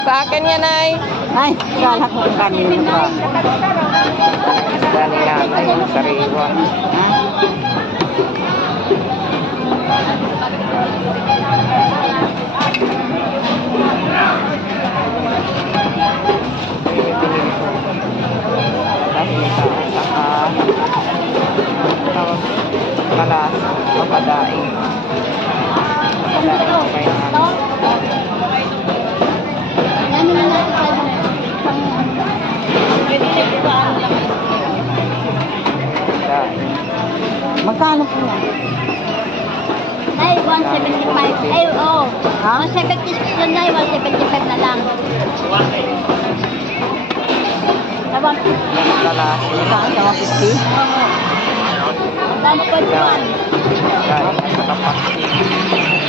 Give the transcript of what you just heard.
Sa akin yan ay. Ay, kala ko kung kanino ba. Isda ni nanay, sariwa. Ha? Kalas, mapadaing. Mapadaing kaya Magkano po yan? Ay, 175. Ay, oo. Ha? 176 yun na, 175 na lang. Abang, kalas. Magkano sa 150? dami ko Yan. dyan. Yan, sa kapaksi.